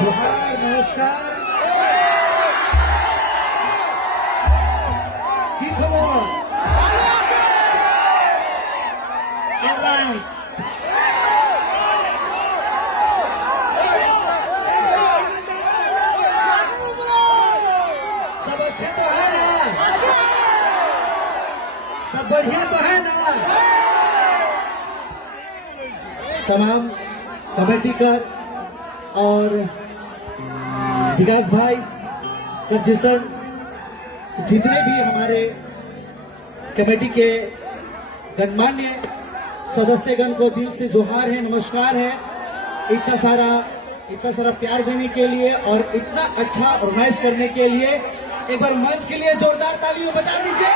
जोहार, नमस्कार। কি খবর? Alright. सब अच्छे तो है ना? सब बढ़िया तो है ना? तमाम कमेटी कर और विकास भाई कंजेशन जितने भी हमारे कमेटी के गणमान्य सदस्यगण को दिल से जोहार है, नमस्कार है। इतना सारा प्यार देने के लिए और इतना अच्छा ऑर्गेनाइज करने के लिए एक बार मंच के लिए जोरदार तालियां बजा दीजिए।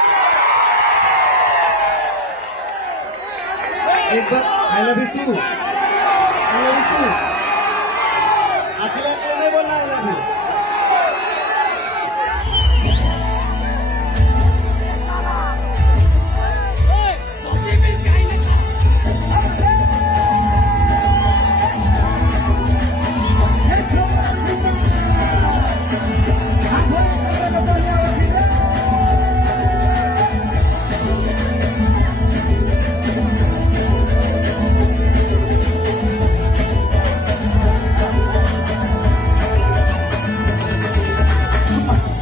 एक बार I love you too, I love you too. अकेला नहीं बोलना I love you.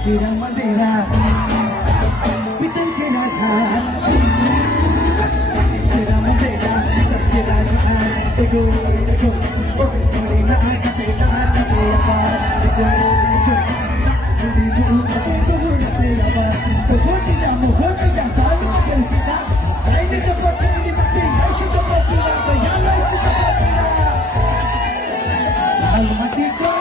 Kira Madera, Pitan Kira Jhan, Kira Madera, Kira Jhan, Ego, Orina Akateka, Akateka, Ego, Judi Bu, Ego, Ego, Mohota, Mohota, Jantala, Kita, Aini Kapati, Mati, Aishu Kapati, Yala, Almati Koi,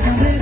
Thank you.